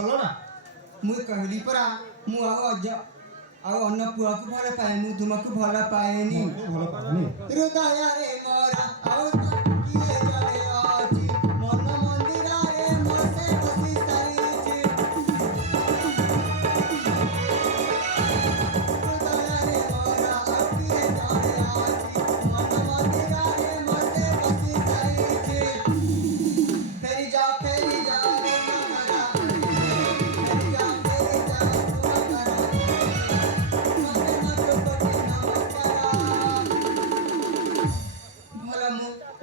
छलो ना मुई कहली परा मु आओ अन्न पुआ को भल पाए मु तुमको भल पाएनी भल पानी हृदय रे मोरा आओ किए जाने आजी मन मंदिर रे मोसे बसी सारीची हृदय रे मोरा आओ किए जाने आजी मन मंदिर रे मोसे बसी सारीची फेरी जा रे मना फेरी जा तुम्हारा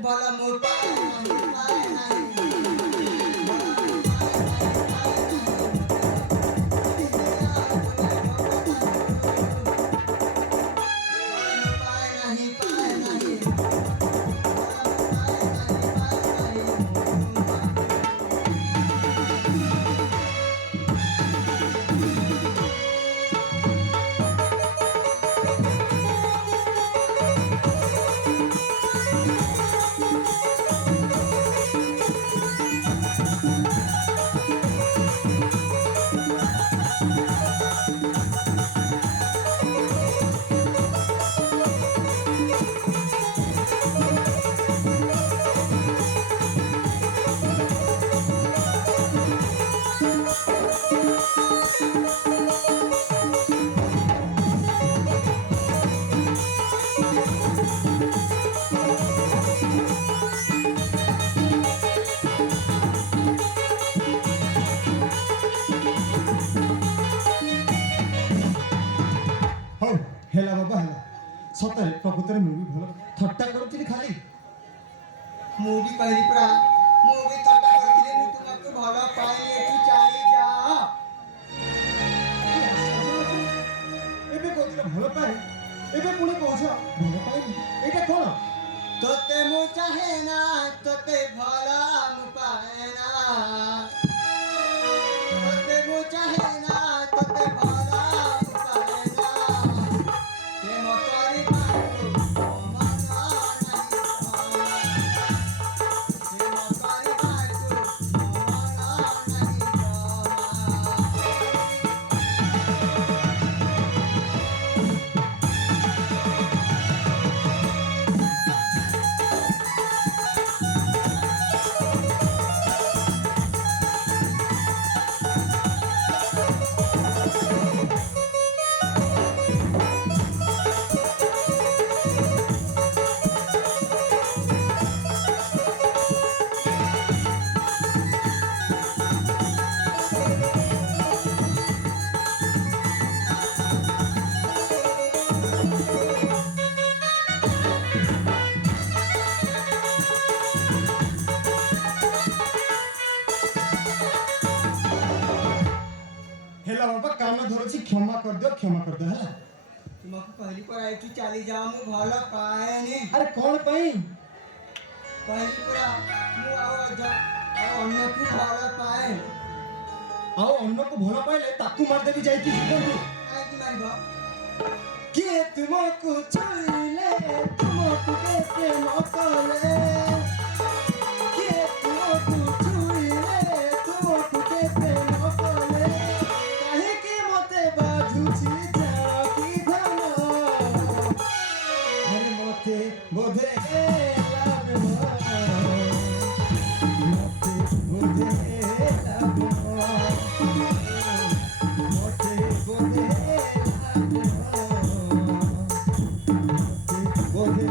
भला मु पाए नहीं हेला बाबा हेला सतरे प्रकृତରେ ମୁଁ ବି ଭଲ ଥଟ୍ଟା କରୁଥିଲି ଖାଲି ମୁଁ ବି କହିଲି ପରା ମୁଁ ବି ଥଟ୍ଟା କରିଥିଲି ମୁଁ ତୁମକୁ ଭଲ ପାଇଲି ଏଠୁ ଚାଲି ଯା ଏବେ କହୁଥିଲ ଭଲ ପାଏ ଏବେ ପୁଣି କହୁଛ ଭଲ ପାଏନି ଏଇଟା କ'ଣ ତୋତେ ମୁଁ ଚାହେଁ ନା ତୋତେ ଭଲ ମୁଁ ପାଏ ନା ତୋତେ ମୁଁ ଚାହେଁ ନା ତୋତେ ଭଲ क्षमा कर दो है तुमको पहली पर एठू चली जाओ मु भल पाएनी अरे कौन पाई पहली पर मु आओ अन्न को भल पाए आओ अन्न को भल पाइले ताकू मार देबी जाई कि जीवन आइ कि मारबो के तुमको छुइले तुमको कैसे न करे के तुमको छुइले तुमको कैसे न करे काहे कि मते बाजुची जाकी धन अरे मते बोधे लागो मते बोधे लागो मते बोधे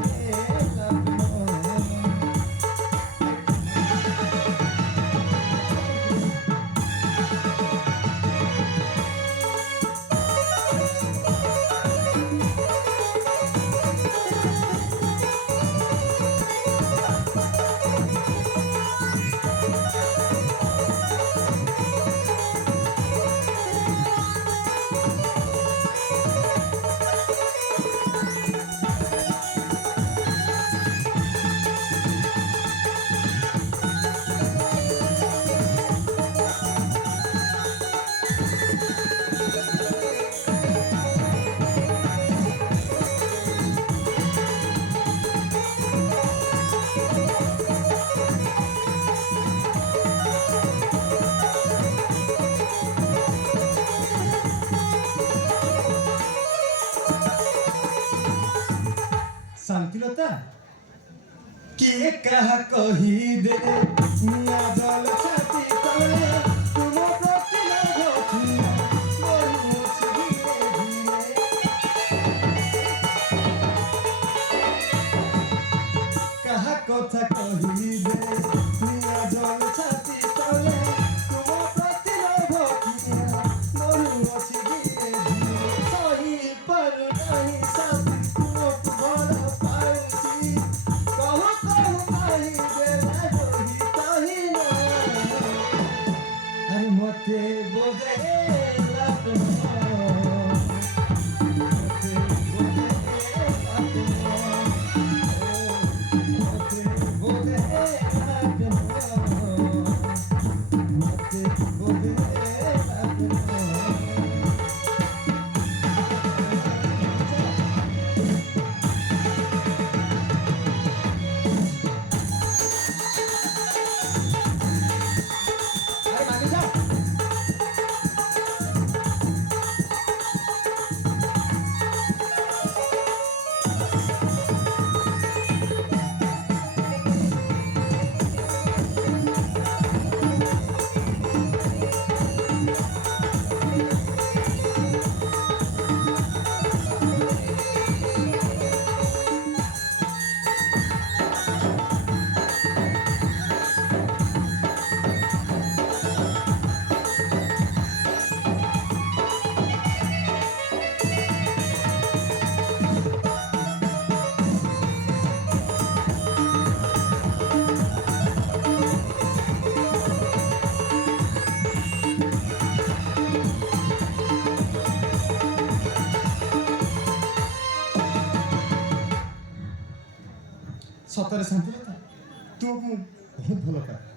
ଶାନ୍ତିଲତା କିଏ କାହା କହିଦେ ନିଆଁ ଜଳ ଛାତି ତଳେ ତୁମ ପ୍ରତି ଲୋଭ ଥିଲା ବଢୁଛି ଧୀରେ ଧୀରେ କାହା କଥା କହିଦେ ନିଆଁ ଜଳ ଛାତି ତଳେ ତୁମ ପ୍ରତି ଲୋଭ ଥିଲା ବଢୁଛି ଧୀରେ ଧୀରେ ସହି ପାରୁନାହିଁ ସାଥୀ ତୁମକୁ ଭଲ ପାଉଛି କହୁ କହୁ କହିଦେଲା ରହି କହି ନା ଆରେ ମତେ ବୋଧେଲା ମତେ ବୋଧେଲା ମତେ ବୋଧେଲା ମତେ ଆରେ ମାଗି ଯା ସତରେ ଶାନ୍ତିଲତା ତୁ ମୁଁ ବହୁତ ଭଲ ପାଏ